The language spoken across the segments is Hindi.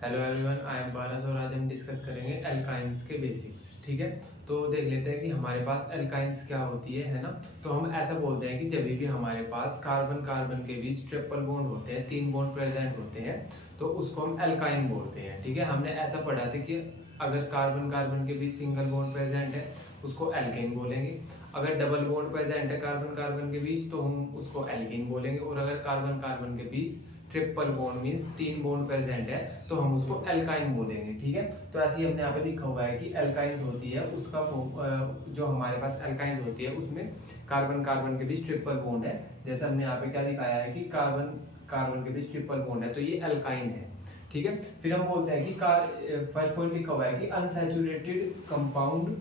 हेलो एवरीवन, आई एम पारस और आज हम डिस्कस करेंगे एल्काइंस के बेसिक्स। ठीक है, तो देख लेते हैं कि हमारे पास एल्काइंस क्या होती है ना। तो हम ऐसा बोलते हैं कि जब भी हमारे पास कार्बन कार्बन के बीच ट्रिपल बॉन्ड होते हैं, 3 बॉन्ड प्रेजेंट होते हैं, तो उसको हम एल्काइन बोलते हैं। ठीक है, हमने ऐसा पढ़ा था कि अगर कार्बन कार्बन के बीच सिंगल बॉन्ड प्रेजेंट है उसको एल्केन बोलेंगे। अगर डबल बॉन्ड प्रेजेंट है कार्बन कार्बन के बीच तो हम उसको एल्कीन बोलेंगे। और अगर कार्बन कार्बन के बीच triple bond means 3 bond present है तो हम उसको एल्काइन बोलेंगे। ठीक है, तो ऐसे ही हमने यहाँ पे लिखा हुआ है कि एल्काइंस होती है उसका जो हमारे पास एल्काइंस होती है उसमें कार्बन कार्बन के बीच ट्रिपल बॉन्ड है। जैसे हमने यहाँ पे क्या दिखाया है कि कार्बन कार्बन के बीच ट्रिपल बॉन्ड है तो ये एल्काइन है। ठीक है, फिर हम बोलते हैं कि फर्स्ट पॉइंट लिखा हुआ है कि unsaturated compound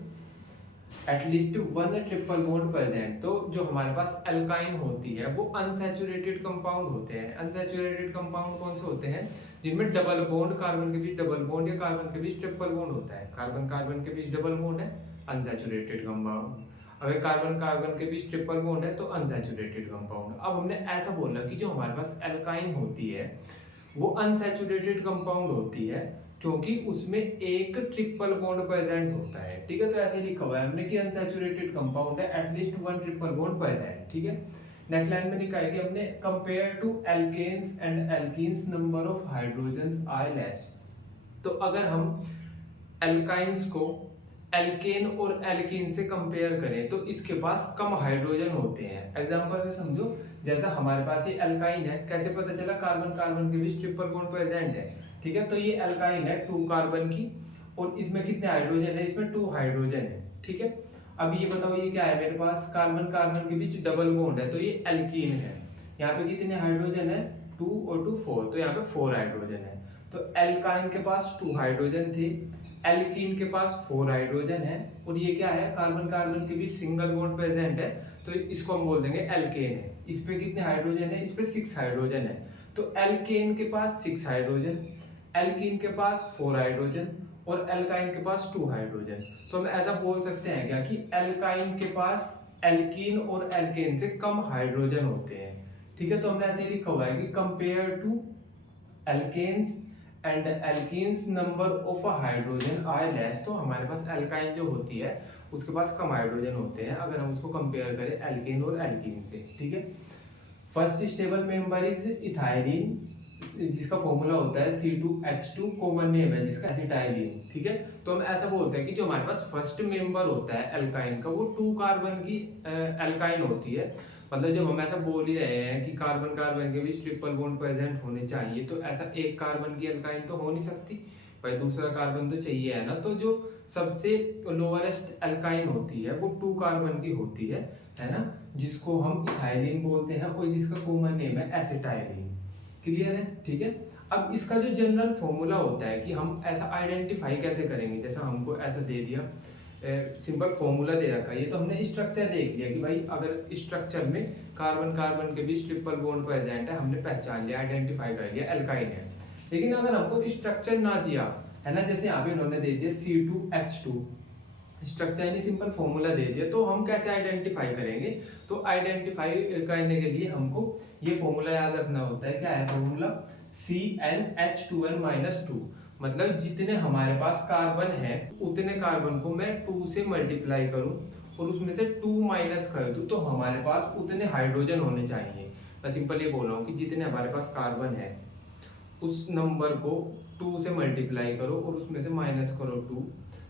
at least one triple bond present. तो जो हमारे पास एल्काइन होती है वो अनसैचुरेटेड कंपाउंड होते हैं। अनसैचुरेटेड कंपाउंड कौन से होते हैं? जिनमें डबल बॉन्ड, कार्बन के बीच डबल बॉन्ड या कार्बन के बीच ट्रिपल बॉन्ड होता है। कार्बन कार्बन के बीच डबल बॉन्ड है, अनसैचुरेटेड कंपाउंड। अगर कार्बन कार्बन के बीच ट्रिपल बॉन्ड है तो अनसैचुरेटेड कंपाउंड। अब हमने ऐसा बोला कि जो हमारे पास एल्काइन होती है वो अनसैचुरेटेड कंपाउंड होती है क्योंकि उसमें एक ट्रिपल बॉन्ड प्रेजेंट होता है। ठीक है, तो ऐसे लिखा हुआ है हमने कि अनसैचुरेटेड कंपाउंड है at least one triple bond present. ठीक है, नेक्स्ट लाइन में लिखा है कि हमने compare to alkanes and alkenes number of hydrogens are less. तो अगर हम एल्काइंस को एल्केन और एल्कीन से कंपेयर करें तो इसके पास कम हाइड्रोजन होते हैं। एग्जांपल से समझो, जैसा हमारे पास ये एल्काइन है, कैसे पता चला? कार्बन कार्बन के बीच ट्रिपल बॉन्ड प्रेजेंट है। ठीक है, तो ये एल्काइन है 2 कार्बन की और इसमें कितने हाइड्रोजन है? इसमें 2 हाइड्रोजन है। ठीक है, अब ये बताओ ये क्या है? मेरे पास कार्बन कार्बन के बीच डबल बॉन्ड है तो ये एल्कीन है। यहाँ पे कितने हाइड्रोजन है? 2 और 2 4, तो यहाँ पे 4 हाइड्रोजन है। तो एल्काइन के पास 2 हाइड्रोजन थे, एल्कीन के पास 4 हाइड्रोजन है और ये क्या है? कार्बन कार्बन के बीच सिंगल बॉन्ड प्रेजेंट है तो इसको हम बोल देंगे एल्केन है। इस पे कितने हाइड्रोजन है? इस पे 6 हाइड्रोजन है। तो एल्केन के पास 6 हाइड्रोजन, एल्कीन के पास 4 हाइड्रोजन और एल्काइन के पास 2 हाइड्रोजन। तो हम ऐसा बोल सकते हैं क्या कि एल्काइन के पास एल्कीन और एल्केन से कम हाइड्रोजन होते हैं। ठीक है, तो हमने ऐसे ही लिखा हुआ है कि compare to alkanes and alkenes number of hydrogen are less. तो हमारे पास एल्काइन जो होती है उसके पास कम हाइड्रोजन होते हैं अगर हम उसको कंपेयर करें एल्केन और एल्कीन से। ठीक है, first stable member is ethylene जिसका फॉर्मूला होता है C2H2, कॉमन नेम है जिसका एसिटाइलिन। ठीक है, तो हम ऐसा बोलते हैं कि जो हमारे पास फर्स्ट मेंबर होता है एल्काइन का वो 2 कार्बन की एल्काइन होती है। मतलब जब हम ऐसा बोल ही रहे हैं कि कार्बन कार्बन के बीच ट्रिपल बॉन्ड प्रेजेंट होने चाहिए तो ऐसा एक कार्बन की एल्काइन तो हो नहीं सकती भाई, दूसरा कार्बन तो चाहिए है ना। तो जो सबसे लोअरेस्ट एल्काइन होती है वो 2 कार्बन की होती है ना, जिसको हम इथाइलिन बोलते हैं और जिसका कॉमन नेम है एसिटाइलिन। क्लियर है? ठीक है, अब इसका जो जनरल फॉर्मूला होता है कि हम ऐसा आइडेंटिफाई कैसे करेंगे, जैसा हमको ऐसा दे दिया सिंपल फॉर्मूला दे रखा है। ये तो हमने स्ट्रक्चर देख लिया कि भाई अगर स्ट्रक्चर में कार्बन कार्बन के बीच ट्रिपल बॉन्ड प्रेजेंट है, हमने पहचान लिया, आइडेंटिफाई कर लिया एल्काइन है। लेकिन अगर हमको स्ट्रक्चर ना दिया है ना, जैसे यहाँ पे उन्होंने दे दिया C2H2 स्ट्रक्चर यानी सिंपल फॉर्मूला दे दिया, तो हम कैसे आइडेंटिफाई करेंगे? तो आइडेंटिफाई करने के लिए हमको ये फॉर्मूला याद रखना होता है। क्या है फॉर्मूला? CnH2n-2। मतलब जितने हमारे पास कार्बन है उतने कार्बन को मैं 2 से मल्टीप्लाई करूं और उसमें से 2 माइनस कर दूं तो हमारे पास उतने हाइड्रोजन होने चाहिए। मैं सिंपल ये बोल रहा हूँ कि जितने हमारे पास कार्बन है उस नंबर को 2 से मल्टीप्लाई करो और उसमें से माइनस करो 2,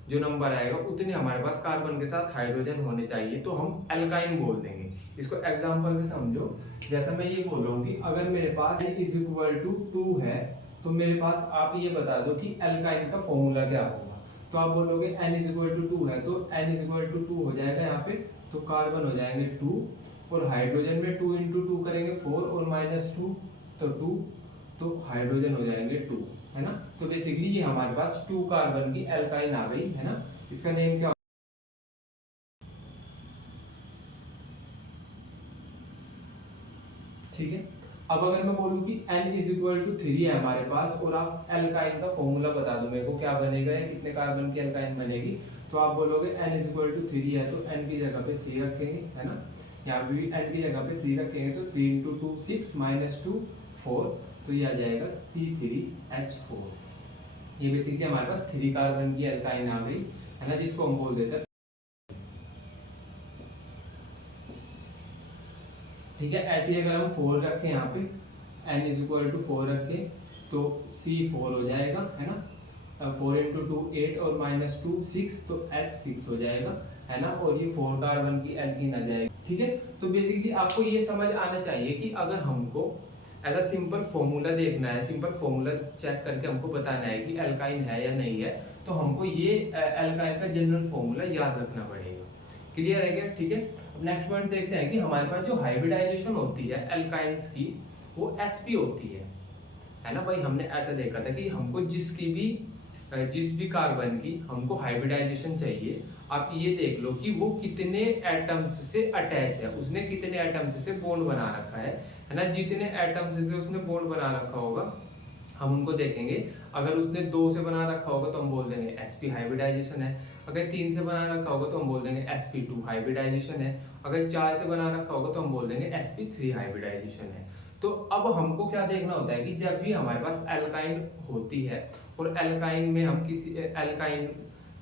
जो नंबर आएगा उतने हमारे पास कार्बन के साथ हाइड्रोजन होने चाहिए, तो हम एल्काइन बोल देंगे। इसको एग्जांपल से समझो, जैसा मैं ये बोल रहा हूँ कि अगर मेरे पास n इज इक्वल टू 2 है तो मेरे पास आप ये बता दो कि एल्काइन का फॉर्मूला क्या होगा। तो आप बोलोगे n इज इक्वल टू 2 है तो n इज इक्वल टू 2 हो जाएगा यहाँ पे, तो कार्बन हो जाएंगे 2 और हाइड्रोजन में 2 इंटू 2 करेंगे 4 और माइनस 2 तो 2, तो हाइड्रोजन हो जाएंगे 2, है ना। तो बेसिकली ये हमारे पास 2 कार्बन की एल्काइन आ गई, है ना। इसका नेम क्या? ठीक है, अब अगर मैं बोलूं कि n इज इक्वल टू 3 है हमारे पास और आप एल्काइन का फॉर्मूला बता दो मेरे को क्या बनेगा या कितने कार्बन की एल्काइन बनेगी, तो आप बोलोगे n इज इक्वल टू 3 है तो n की जगह पे 3 रखेंगे, है ना। यहाँ पे भी n की जगह पे 3 रखेंगे तो 3 इंटू 2 6 माइनस 2 4, तो ये आ जाएगा C3H4। ये बेसिकली हमारे पास 3 कार्बन की एल्काइन आ गई है ना, जिसको हम बोल देते हैं। ठीक है, ऐसे ही अगर हम 4 रखें यहाँ पे n इज इक्वल टू 4 रखें तो C4 हो जाएगा है ना, 4 इंटू 2 8 और -2 6, तो H6 हो जाएगा है ना, और ये 4 कार्बन की एल्कीन आ जाएगी। ठीक है, तो बेसिकली आपको ये समझ आना चाहिए कि अगर हमको ऐसा सिंपल फॉर्मूला देखना है, सिंपल फॉर्मूला चेक करके हमको बताना है कि एल्काइन है या नहीं है, तो हमको ये एल्काइन का जनरल फॉर्मूला याद रखना पड़ेगा। क्लियर है क्या? ठीक है, अब नेक्स्ट पॉइंट देखते हैं कि हमारे पास जो हाइब्रिडाइजेशन होती है एल्काइंस की वो sp होती है ना भाई। हमने ऐसा देखा था कि हमको जिस भी कार्बन की हमको हाइब्रिडाइजेशन चाहिए, आप ये देख लो कि वो कितने एटम्स से अटैच है, उसने कितने एटम्स से बॉन्ड बना रखा है ना। जितने एटम्स से उसने बॉन्ड बना रखा होगा हम उनको देखेंगे। अगर उसने 2 से बना रखा होगा तो हम बोल देंगे sp हाइब्रिडाइजेशन है। अगर 3 से बना रखा होगा तो हम बोल देंगे sp2 हाइब्रिडाइजेशन है। अगर 4 से बना रखा होगा तो हम बोल देंगे sp3 हाइब्रिडाइजेशन है। तो अब हमको क्या देखना होता है कि जब भी हमारे पास एल्काइन होती है और एल्काइन में हम किसी एल्काइन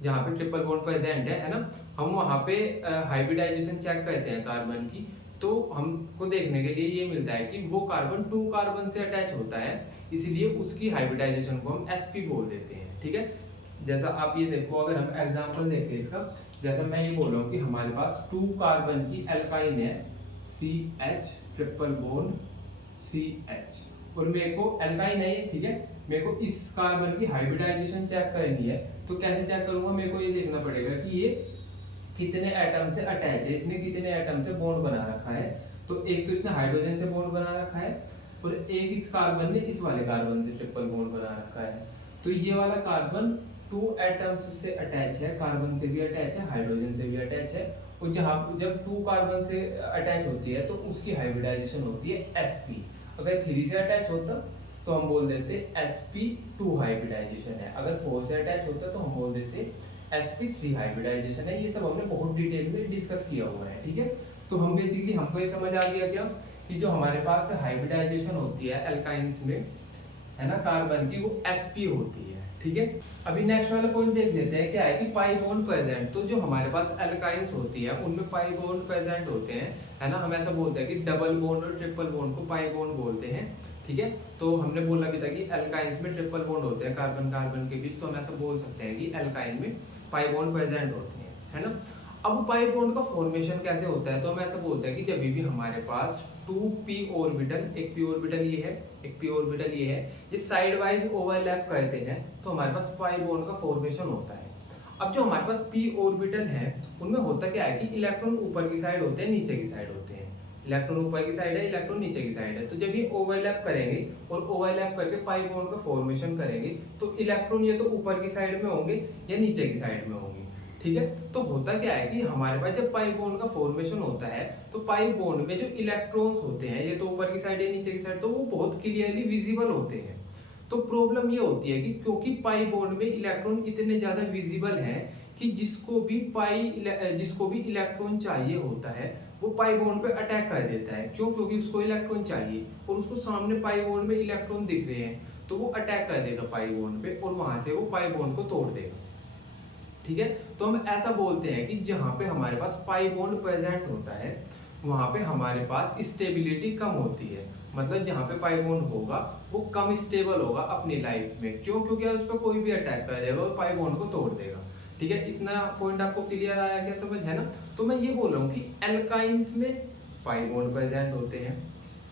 जहाँ पे ट्रिपल बॉन्ड प्रेजेंट है ना, हम वहाँ पे हाइब्रिडाइजेशन चेक करते हैं कार्बन की, तो हमको देखने के लिए ये मिलता है कि वो कार्बन 2 कार्बन से अटैच होता है, इसलिए उसकी हाइब्रिडाइजेशन को हम sp बोल देते हैं। ठीक है, जैसा आप ये देखो, अगर हम एग्जांपल देखें इसका, जैसा मैं ये बोल रहा हूँ कि हमारे पास 2 कार्बन की एल्काइन है CH ट्रिपल बॉन्ड CH, और मेरे को एल्काइन है ये। ठीक है, मेरे को इस कार्बन की हाइब्रिडाइजेशन चेक करनी है, तो कैसे चेक करूंगा? मेरे को ये देखना पड़ेगा कि ये कितने एटम से अटैच है, इसने कितने एटम से बॉन्ड बना रखा है। तो एक तो इसने हाइड्रोजन से बॉन्ड बना रखा है और एक इस कार्बन ने इस वाले कार्बन से ट्रिपल बॉन्ड बना रखा है। तो ये वाला कार्बन 2 एटम्स से अटैच है, कार्बन से भी अटैच है, हाइड्रोजन से भी अटैच है, और जब 2 कार्बन से अटैच होती है तो उसकी हाइब्रिडाइजेशन होती है sp। अगर 3 से अटैच होता तो हम बोल देते sp2 हाइब्रिडाइजेशन है। अगर 4 से अटैच होता तो हम बोल देते sp3 हाइब्रिडाइजेशन है। ये सब हमने बहुत डिटेल में डिस्कस किया हुआ है। ठीक है, तो हम बेसिकली हमको ये समझ आ गया क्या कि जो हमारे पास हाइब्रिडाइजेशन होती है एल्काइंस में है ना कार्बन की, वो sp होती है। ठीक है, अभी नेक्स्ट वाला पॉइंट देख लेते हैं क्या है कि पाई बॉन्ड प्रेजेंट। तो जो हमारे पास एल्काइंस होती है उनमें पाई बॉन्ड प्रेजेंट होते हैं है ना। हम ऐसा बोलते हैं कि डबल बॉन्ड और ट्रिपल बॉन्ड को पाई बॉन्ड बोलते हैं। ठीक है, तो हमने बोला भी था कि एल्काइंस में ट्रिपल बॉन्ड होते हैं कार्बन कार्बन के बीच, तो हम ऐसा बोल सकते हैं कि एल्काइन में पाई बॉन्ड प्रेजेंट होते हैं है ना। अब पाई बॉन्ड का फॉर्मेशन कैसे होता है? तो हम ऐसा बोलते हैं कि जब भी हमारे पास 2p ऑर्बिटल, एक p ऑर्बिटल ये है, एक p ऑर्बिटल ये है, ये साइड वाइज ओवरलैप करते हैं तो हमारे पास पाई बॉन्ड का फॉर्मेशन होता है। अब जो हमारे पास p ऑर्बिटल है उनमें होता क्या है कि इलेक्ट्रॉन ऊपर की साइड होते हैं, नीचे की साइड होते हैं। इलेक्ट्रॉन ऊपर की साइड है, इलेक्ट्रॉन नीचे की साइड है। तो जब ये ओवरलैप करेंगे और ओवरलैप करके पाई बॉन्ड का फॉर्मेशन करेंगे तो इलेक्ट्रॉन ये तो ऊपर की साइड में होंगे या नीचे की साइड में होंगे। ठीक है, तो होता क्या है कि हमारे पास जब पाई बॉन्ड का फॉर्मेशन होता है तो पाई बॉन्ड में जो इलेक्ट्रॉन्स होते हैं ये तो ऊपर की साइड या नीचे की साइड, तो वो बहुत क्लियरली विजिबल होते हैं। तो प्रॉब्लम ये होती है कि क्योंकि पाई बॉन्ड में इलेक्ट्रॉन इतने ज्यादा विजिबल हैं कि जिसको भी इलेक्ट्रॉन चाहिए होता है वो पाई बॉन्ड पे अटैक कर देता है। क्यों? क्योंकि उसको इलेक्ट्रॉन चाहिए और उसको सामने पाई बॉन्ड में इलेक्ट्रॉन दिख रहे हैं, तो वो अटैक कर देगा पाई बॉन्ड पे और वहां से वो पाई बॉन्ड को तोड़ देगा। ठीक है, तो हम ऐसा बोलते हैं कि जहां पे हमारे पास पाई बॉन्ड प्रेजेंट होता है वहां पे हमारे पास स्टेबिलिटी कम होती है। मतलब जहां पे पाई बॉन्ड होगा वो कम स्टेबल होगा अपनी लाइफ में। क्यों? क्योंकि उस पर कोई भी अटैक करेगा और पाई बॉन्ड को तोड़ देगा। ठीक है, इतना पॉइंट आपको क्लियर आया क्या, समझ है ना? तो मैं ये बोल रहा हूँ कि एल्काइंस में पाई बॉन्ड प्रेजेंट होते हैं,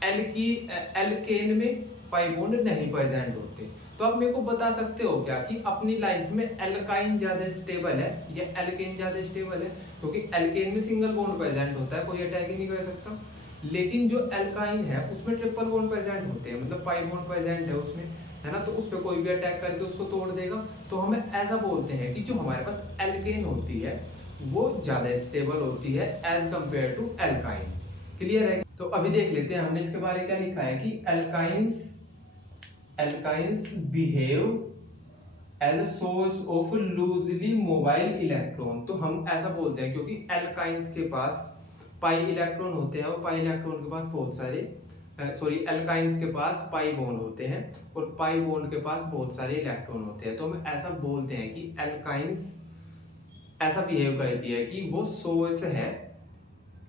एल्केन में पाई बॉन्ड नहीं प्रेजेंट होते। तो आप मेरे को बता सकते हो क्या कि अपनी लाइफ में एल्काइन ज्यादा स्टेबल है या एल्केन ज्यादा स्टेबल है? क्योंकि एल्केन में सिंगल बॉन्ड प्रेजेंट होता है, कोई अटैक ही नहीं कर सकता। लेकिन जो एल्काइन है उसमें ट्रिपल बॉन्ड प्रेजेंट होते हैं, मतलब पाई बॉन्ड प्रेजेंट है उसमें है ना, तो उस पर कोई भी अटैक करके उसको तोड़ देगा। तो हम ऐसा बोलते हैं कि जो हमारे पास एल्केन होती है वो ज्यादा स्टेबल होती है as compare to alkyne. Clear है? तो अभी देख लेते हैं हमने इसके बारे में क्या लिखा है कि alkynes behave as a source of loosely mobile electron. तो हम ऐसा बोलते हैं क्योंकि एल्काइंस के पास पाई इलेक्ट्रॉन होते हैं और पाई इलेक्ट्रॉन के पास बहुत सारे सॉरी एल्काइंस के पास पाई बॉन्ड होते हैं और पाई बॉन्ड के पास बहुत सारे इलेक्ट्रॉन होते हैं। तो हम ऐसा बोलते हैं कि एल्काइंस ऐसा बिहेव करती है कि वो सोर्स है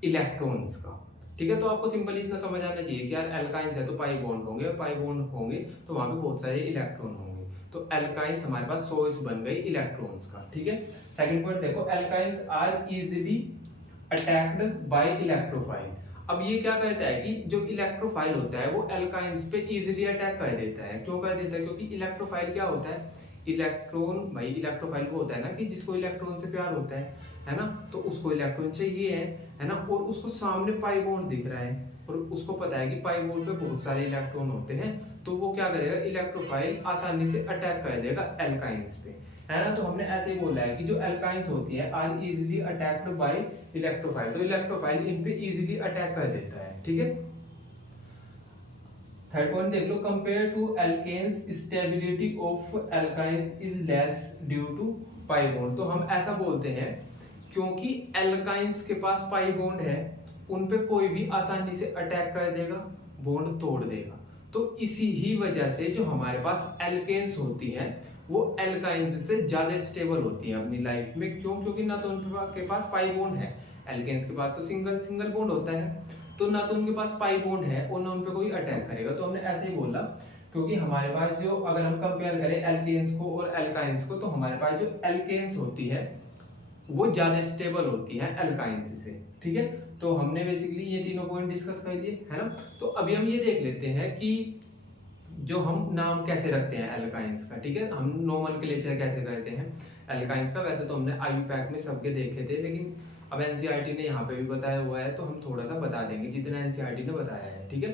इलेक्ट्रॉन्स का। ठीक है, तो आपको सिंपली इतना समझ आना चाहिए कि यार एल्काइंस है तो पाई बॉन्ड होंगे, और पाई बॉन्ड होंगे तो वहां पे बहुत सारे इलेक्ट्रॉन होंगे। तो एल्काइंस हमारे पास सोर्स बन गई इलेक्ट्रॉन्स का। ठीक है, सेकंड पॉइंट देखो, alkynes are easily attacked by electrophile. अब ये क्या कहता है कि जो इलेक्ट्रोफाइल होता है वो एल्काइंस पे इजीली अटैक कर देता है। क्यों कर देता है? क्योंकि इलेक्ट्रोफाइल क्या होता है, इलेक्ट्रॉन, भाई इलेक्ट्रोफाइल वो होता है ना कि जिसको इलेक्ट्रॉन से प्यार होता है ना, तो उसको इलेक्ट्रॉन चाहिए है ना, और उसको सामने पाई बॉन्ड दिख रहा है और उसको पता है कि पाई बॉन्ड पे बहुत सारे इलेक्ट्रॉन होते हैं, तो वो क्या करेगा, इलेक्ट्रोफाइल आसानी से अटैक कर देगा एल्काइंस पे, है ना। तो हमने ऐसे ही बोला है कि जो एल्काइंस होती है are easily attacked by electrophile, तो इलेक्ट्रोफाइल इन पे इजीली अटैक कर देता है। ठीक है, थर्ड पॉइंट देख लो, compare to alkenes stability of alkynes is less due to pi bond. तो हम ऐसा बोलते हैं क्योंकि एल्काइंस के पास पाई बॉन्ड है, उन पे कोई भी आसानी से अटैक कर देगा, बॉन्ड तोड़ देगा। तो इसी ही वजह से जो हमारे पास एल्केन्स होती हैं वो एल्काइंस से ज्यादा स्टेबल होती हैं अपनी लाइफ में। क्यों? क्योंकि ना तो उनके पास पाई बॉन्ड है, एल्केन्स के पास तो सिंगल सिंगल बॉन्ड होता है, तो ना तो उनके पास पाई बॉन्ड है और ना उन पे कोई अटैक करेगा। तो हमने ऐसे ही बोला क्योंकि हमारे पास जो, अगर हम कंपेयर करें एल्केन्स को और एल्काइंस को, तो हमारे पास जो एल्केन्स होती है वो ज्यादा स्टेबल होती है एल्काइंस से। ठीक है, तो हमने बेसिकली ये तीनों पॉइंट डिस्कस कर दिए, है ना। तो अभी हम ये देख लेते हैं कि जो हम नाम कैसे रखते हैं एल्काइंस का। ठीक है, हम नोमेनक्लेचर कैसे करते हैं एल्काइंस का। वैसे तो हमने आईयूपैक में सबके देखे थे, लेकिन अब एनसीईआरटी ने यहाँ पे भी बताया हुआ है तो हम थोड़ा सा बता देंगे जितना एनसीईआरटी ने बताया है। ठीक है,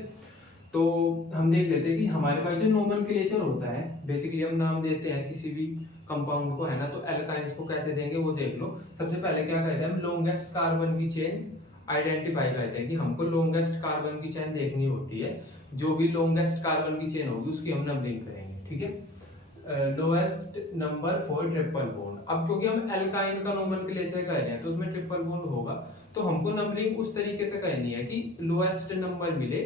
तो हम देख लेते हैं कि हमारे पास जो नोमेनक्लेचर होता है, बेसिकली हम नाम देते हैं किसी भी कंपाउंड को, है ना, तो एल्काइंस को कैसे देंगे वो देख लो। सबसे पहले क्या कहते हैं, हम लॉन्गेस्ट कार्बन की चेन आइडेंटिफाई करते हैं कि हमको लॉन्गेस्ट कार्बन की चेन देखनी होती है। जो भी लॉन्गेस्ट कार्बन की चेन होगी उसकी हम नंबरिंग करेंगे। ठीक है, lowest number for triple bond. अब क्योंकि हम एल्काइन का नोमेनक्लेचर कर रहे हैं तो उसमें ट्रिपल बॉन्ड होगा, तो हमको नंबरिंग उस तरीके से करनी है कि लोएस्ट नंबर मिले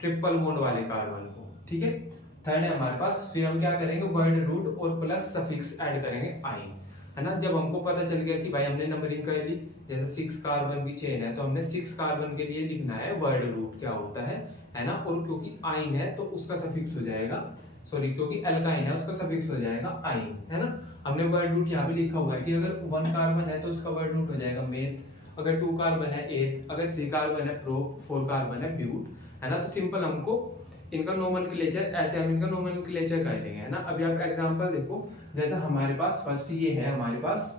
ट्रिपल बॉन्ड वाले कार्बन को। ठीक है, थर्ड है हमारे पास, फिर हम क्या करेंगे, वर्ड रूट और प्लस सफिक्स ऐड करेंगे आइन, है ना। जब हमको पता चल गया कि भाई हमने नंबरिंग कर ली, जैसे 6 कार्बन की चेन है तो हमने 6 कार्बन के लिए लिखना है वर्ड रूट क्या होता है ना। और क्योंकि आइन है तो उसका सफिक्स हो जाएगा, सॉरी क्योंकि एल्काइन है उसका सफिक्स हो जाएगा आइन, है ना। हमने वर्ड रूट यहाँ पे लिखा हुआ है कि अगर 1 कार्बन है तो उसका वर्ड रूट हो जाएगा मेथ, अगर 2 कार्बन है एथ, अगर 3 कार्बन है प्रोप, 4 कार्बन है ब्यूट, है ना। तो सिंपल हमको इनका नोमेनक्लेचर, ऐसे हम इनका नोमेनक्लेचर कर लेंगे, है ना। अभी आप एग्जांपल देखो, जैसा हमारे पास फर्स्ट ये है, हमारे पास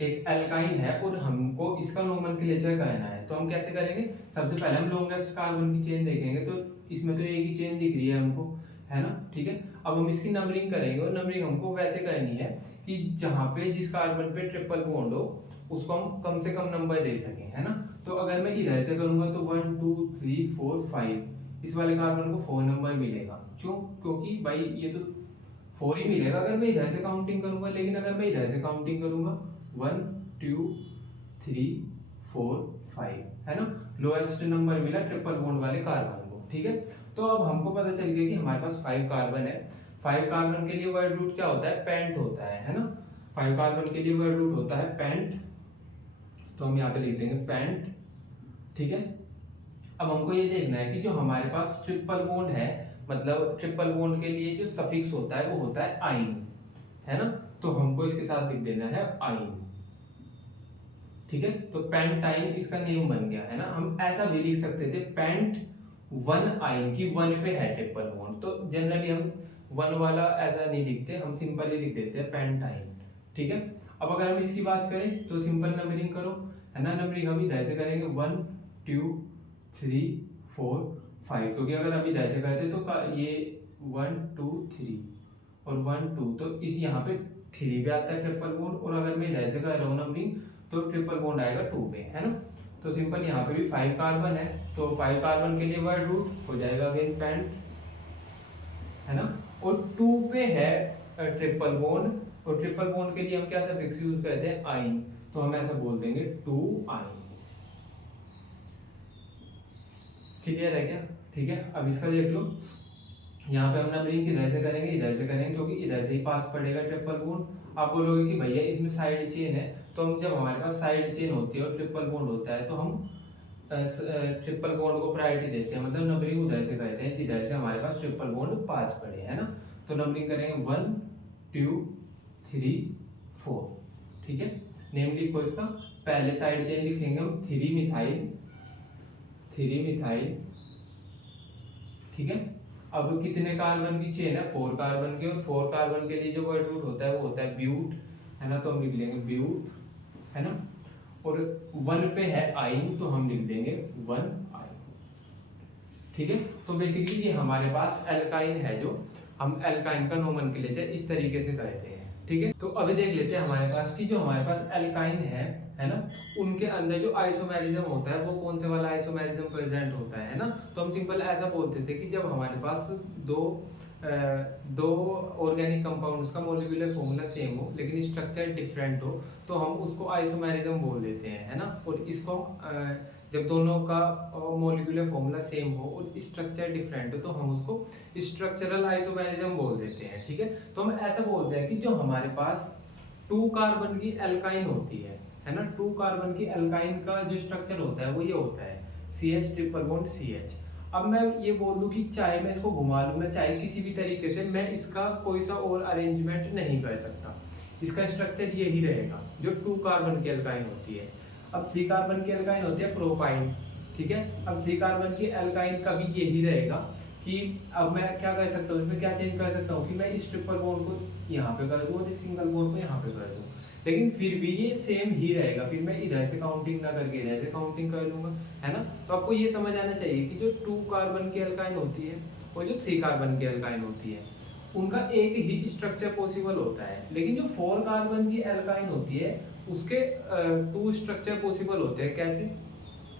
एक एल्काइन है और हमको इसका नोमेनक्लेचर करना है, तो हम कैसे करेंगे, सबसे पहले हम लॉन्गेस्ट कार्बन की चेन देखेंगे, तो इसमें तो एक ही चेन दिख रही है हमको, है ना। ठीक है, अब हम इसकी नंबरिंग करेंगे और नंबरिंग हमको वैसे करनी है कि जहां पे जिस कार्बन पे ट्रिपल बॉन्ड हो उसको हम कम से कम नंबर दे सकें, है ना। तो अगर मैं इधर से करूंगा तो 1 2 3 4 5, इस वाले कार्बन को 4 नंबर मिलेगा। क्यों? क्योंकि भाई ये तो 4 ही मिलेगा अगर मैं इधर से काउंटिंग करूंगा, लेकिन अगर मैं इधर से काउंटिंग करूंगा 1 2 3 4 5, है ना, लोएस्ट नंबर मिला ट्रिपल बॉन्ड वाले कार्बन को। ठीक है, तो अब हमको पता चल गया कि हमारे पास 5 कार्बन है। 5 कार्बन के लिए वर्ड रूट क्या होता है, पेंट होता है ना। 5 कार्बन के लिए वर्ड रूट होता है पेंट, तो हम यहाँ पे लिख देंगे पेंट। ठीक है, अब हमको ये देखना है कि जो हमारे पास ट्रिपल बॉन्ड है, मतलब ट्रिपल बॉन्ड के लिए जो सफिक्स होता है वो होता है आइन, है ना। तो हमको इसके साथ लिख देना है आइन। ठीक है, तो पेंटाइन इसका नेम बन गया, है ना। हम ऐसा भी लिख सकते थे पेंट 1 आइन की 1 पे है ट्रिपल बॉन्ड, तो जनरली हम 1 वाला ऐसा नहीं लिखते, हम सिंपली लिख देते हैं पेंटाइन। ठीक है, अब अगर हम इसकी बात करें तो सिंपल नंबरिंग करो, है ना। नंबरिंग हम इधर से करेंगे 1 2 3 4 5, क्योंकि अगर हम इधर से करते तो ये 1 2 3 और 1 2, तो इस यहाँ पे 3 पे आता है ट्रिपल बॉन्ड, और अगर मैं इधर से कर रहा हूँ नंबरिंग तो ट्रिपल बॉन्ड आएगा 2 पे, है ना। तो सिंपल यहाँ पे भी 5 कार्बन है, तो 5 कार्बन के लिए वर्ड रूट हो जाएगा अगेन पेंट, है ना। और 2 पे है ट्रिपल बॉन्ड, और ट्रिपल बॉन्ड के लिए हम क्या सफिक्स यूज करते हैं आइन, तो हम ऐसा बोल देंगे 2 आइन। क्लियर है क्या? ठीक है। अब इसका देख लो, यहाँ पे हम नंबरिंग किधर से करेंगे, इधर से करेंगे, क्योंकि इधर से ही पास पड़ेगा ट्रिपल बॉन्ड। आप बोलोगे कि भैया इसमें साइड चेन है, तो हम जब हमारे पास साइड चेन होती है और ट्रिपल बॉन्ड होता है तो हम ट्रिपल बॉन्ड को प्रायोरिटी देते हैं, मतलब नंबरिंग उधर से करते हैं जिधर से हमारे पास ट्रिपल बॉन्ड पास पड़े, है ना। तो नंबरिंग करेंगे 1 2 3 4, ठीक है। नेम लिखो इसका, पहले साइड चेन लिखेंगे हम 3 मिथाइल, ठीक है। अब कितने कार्बन की चेन है, 4 कार्बन की, और 4 कार्बन के लिए जो वर्ड रूट होता है वो होता है ब्यूट, है ना। तो हम लिख लेंगे ब्यूट, है ना। और 1 पे है आइन, तो हम लिख देंगे 1 आइन, ठीक है। तो बेसिकली ये हमारे पास एल्काइन है, जो हम एल्काइन का नोमेनक्लेचर इस तरीके से कहते हैं, ठीक है। तो अभी देख लेते हैं हमारे पास कि जो हमारे पास एल्काइन है ना, उनके अंदर जो आइसोमेरिज्म होता है वो कौन से वाला आइसोमेरिज्म प्रेजेंट होता है ना। तो हम सिंपल ऐसा बोलते थे कि जब हमारे पास दो ऑर्गेनिक कंपाउंड्स का मॉलिक्यूलर फॉर्मूला सेम हो लेकिन स्ट्रक्चर डिफरेंट हो, तो हम उसको आइसोमेरिज्म बोल देते हैं, है ना। और इसको जब दोनों का मॉलिक्यूलर फॉर्मूला सेम हो और स्ट्रक्चर डिफरेंट हो तो हम उसको स्ट्रक्चरल आइसोमेरिज्म बोल देते हैं, ठीक है। तो हम ऐसा बोलते हैं कि जो हमारे पास 2 कार्बन की एल्काइन होती है ना, 2 कार्बन की एल्काइन का जो स्ट्रक्चर होता है वो ये होता है CH ट्रिपल बॉन्ड CH। अब मैं ये बोल दूं कि चाहे मैं इसको घुमा लूं, मैं चाहे किसी भी तरीके से, मैं इसका कोई सा और अरेंजमेंट नहीं कर सकता, इसका स्ट्रक्चर यही रहेगा जो 2 कार्बन की एल्काइन होती है। अब 3 कार्बन की एल्काइन होती है प्रोपाइन, ठीक है। अब 3 कार्बन की एल्काइन का भी यही रहेगा कि अब मैं क्या कर सकता हूँ, इसमें क्या चेंज कर सकता हूँ कि मैं इस ट्रिपल बॉन्ड को यहाँ पे कर दूँ और इस सिंगल बॉन्ड को यहाँ पे कर दूँ, लेकिन फिर भी ये सेम ही रहेगा। फिर मैं इधर से काउंटिंग ना करके इधर से काउंटिंग कर लूंगा, है ना। तो आपको ये समझ आना चाहिए कि जो 2 कार्बन की एल्काइन होती है और जो 3 कार्बन की एल्काइन होती है उनका एक ही स्ट्रक्चर पॉसिबल होता है, लेकिन जो 4 कार्बन की एल्काइन होती है उसके 2 स्ट्रक्चर पॉसिबल होते हैं। कैसे,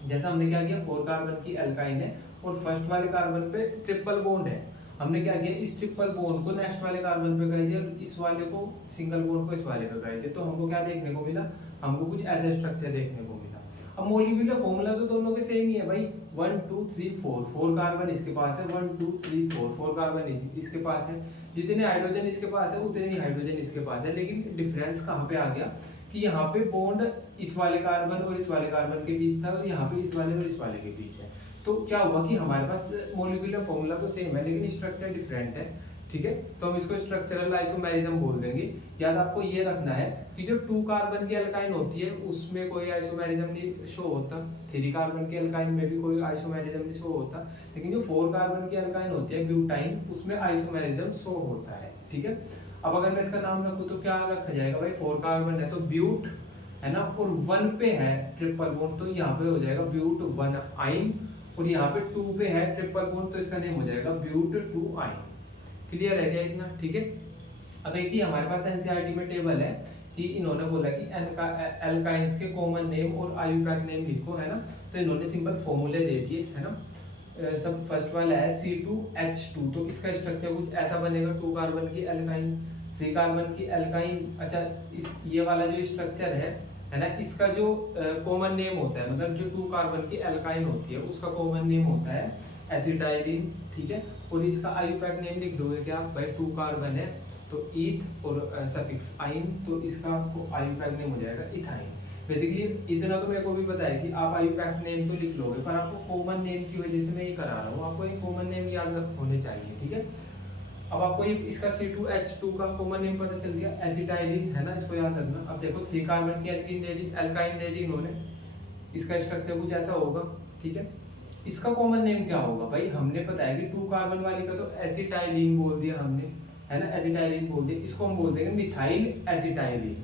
जैसा हमने क्या किया, 4 कार्बन की एल्काइन है और फर्स्ट वाले कार्बन पे ट्रिपल बॉन्ड है, हमने क्या किया, इस ट्रिपल बॉन्ड को नेक्स्ट वाले कार्बन पे कर दिया और इस वाले को, सिंगल बॉन्ड को इस वाले पे कर दिया, तो हमको क्या देखने को मिला, हमको कुछ ऐसा स्ट्रक्चर देखने को मिला। अब मॉलिक्यूलर फॉर्मूला तो दोनों के सेम ही है भाई, 1 2 3 4, 4 कार्बन इसके पास है, 1 2 3 4, 4 कार्बन इसके पास है, जितने हाइड्रोजन इसके पास है उतने ही हाइड्रोजन इसके पास है। लेकिन डिफरेंस कहाँ पे आ गया कि यहाँ पे बॉन्ड इस वाले कार्बन और इस वाले कार्बन के बीच था और यहाँ पे इस वाले और इस वाले के बीच है। तो क्या हुआ कि हमारे पास मॉलिक्यूलर फॉर्मूला तो सेम है लेकिन स्ट्रक्चर डिफरेंट है, ठीक है। तो हम इसको स्ट्रक्चरल आइसोमेरिज्म बोल देंगे। याद आपको ये रखना है कि जो 2 कार्बन की एल्काइन होती है उसमें कोई आइसोमेरिज्म नहीं शो होता, 3 कार्बन की एल्काइन में भी कोई आइसोमेरिज्म नहीं शो होता, लेकिन जो 4 कार्बन की एल्काइन होती है ब्यूटाइन, उसमें आइसोमेरिज्म शो होता है, ठीक है। अब अगर मैं इसका नाम रखूं तो क्या रखा जाएगा भाई, 4 कार्बन है तो ब्यूट, है ना, और 1 पे है ट्रिपल बॉन्ड तो यहाँ पे हो जाएगा ब्यूट 1 आइन, और यहाँ पे 2 पे है ट्रिपल बॉन्ड तो इसका नेम हो जाएगा ब्यूट 2 आइन। क्लियर है क्या इतना, ठीक है। अब एक ही हमारे पास एनसीईआरटी में टेबल है कि इन्होंने बोला कि एल्काइंस के कॉमन नेम और आईयूपैक नेम लिखो, है ना। तो इन्होंने सिंपल फॉर्मूले दे दिए, है ना। सब फर्स्ट वाला है C2H2, तो इसका स्ट्रक्चर कुछ ऐसा बनेगा, 2 कार्बन की एल्काइन, 3 कार्बन की एल्काइन। अच्छा, इस ये वाला जो स्ट्रक्चर है ना, इसका जो कॉमन नेम होता है, मतलब जो 2 कार्बन की एल्काइन होती है उसका कॉमन नेम होता है एसिटाइलिन, ठीक है। और इसका आईयूपैक नेम लिख दोगे क्या भाई, 2 कार्बन है तो ईथ और सफिक्स आइन, तो इसका आपको आईयूपैक नेम हो जाएगा इथाइन। बेसिकली इतना तो मेरे को भी पता है कि आप आईयूपैक नेम तो लिख लोगे, पर आपको कॉमन नेम की वजह से मैं ये करा रहा हूँ, आपको ये कॉमन नेम याद होने चाहिए, ठीक है। अब आपको ये इसका C2H2 का कॉमन नेम पता चल गया, एसिटाइलिन, है ना, इसको याद रखना। अब देखो 3 कार्बन की एल्कीन दे दी, एल्काइन दे दी इन्होंने, इसका स्ट्रक्चर कुछ ऐसा होगा, ठीक है। इसका कॉमन नेम क्या होगा भाई, हमने पता है कि 2 कार्बन वाली का तो एसिटाइलिन बोल दिया हमने, है ना, एसिटाइलिन बोल दिया, इसको हम बोल देंगे मिथाइल एसिटाइलिन,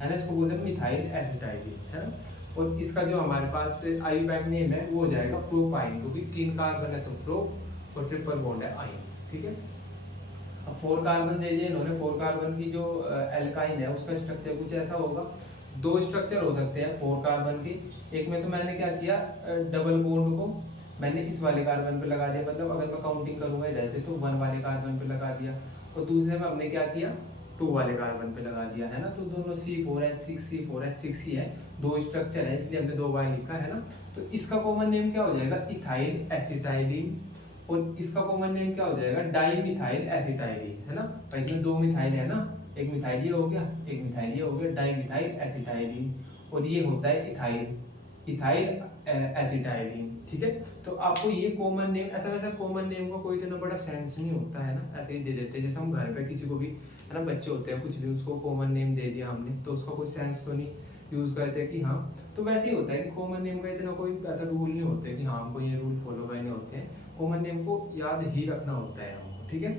है ना, इसको बोलते हैं मिथाइल एसिटाइलिन, है ना। और इसका जो हमारे पास आईयूपैक नेम है वो हो जाएगा प्रोपाइन, क्योंकि 3 कार्बन है तो प्रो और ट्रिपल बॉन्ड है आइन, ठीक है। अब 4 कार्बन दे दिए इन्होंने, 4 कार्बन की जो एल्काइन है उसका स्ट्रक्चर कुछ ऐसा होगा। 2 स्ट्रक्चर हो सकते हैं 4 कार्बन की, एक में तो मैंने क्या किया, डबल बॉन्ड को मैंने इस वाले कार्बन पे लगा दिया, मतलब अगर मैं काउंटिंग करूंगा इधर से तो 1 वाले कार्बन पे लगा दिया, और दूसरे में हमने क्या किया, 2 वाले कार्बन पे लगा दिया, है ना। तो दोनों C4H6 ही है, 2 स्ट्रक्चर है इसलिए हमने 2 बार लिखा, है ना। तो इसका कॉमन नेम क्या हो जाएगा, इथाइल एसिटाइलिन, और इसका कॉमन नेम क्या हो जाएगा, डाई मिथाइल एसिटाइलिन, है ना। और इसमें 2 मिथाइल है ना, एक मिथाइल ये हो गया, एक मिथाइल ये हो गया, डाई मिथाइल एसिटाइलिन। और ये होता है इथाइल, इथाइल एसिटाइलिन, ठीक है। तो आपको ये कॉमन नेम, ऐसा वैसा कॉमन नेम का कोई इतना बड़ा सेंस नहीं होता है ना, ऐसे ही दे देते हैं। जैसे हम घर पे किसी को भी, है ना, बच्चे होते हैं कुछ भी, उसको कॉमन नेम दे दिया हमने, तो उसका कोई सेंस तो नहीं यूज करते कि हाँ। तो वैसे ही होता है कि कॉमन नेम का इतना कोई ऐसा रूल नहीं होता है कि हाँ हमको ये रूल फॉलो करने होते हैं, कॉमन नेम को याद ही रखना होता है हमको, ठीक है।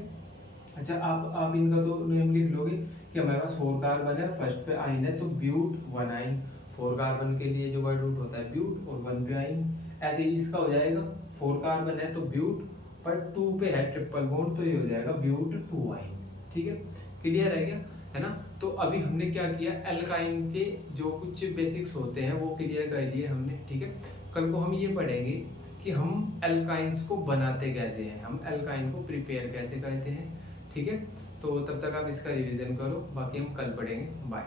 अच्छा, आप इनका तो नेम लिख लोगे कि हमारे पास 4 कार्बन है, फर्स्ट पे आइन है तो ब्यूट 1 आइन, 4 कार्बन के लिए जो वर्ड रूट होता है ब्यूट, और 1 पे आइन। ऐसे ही इसका हो जाएगा, 4 कार्बन है तो ब्यूट, पर 2 पे है ट्रिपल बॉन्ड तो ये हो जाएगा ब्यूट 2 आइन, ठीक है। क्लियर है क्या, है ना। तो अभी हमने क्या किया, एल्काइन के जो कुछ बेसिक्स होते हैं वो क्लियर कर लिए हमने, ठीक है। कल को हम ये पढ़ेंगे कि हम एल्काइंस को बनाते कैसे हैं, हम एल्काइन को प्रिपेयर कैसे करते हैं, ठीक है। तो तब तक आप इसका रिवीजन करो, बाकी हम कल पढ़ेंगे। बाय।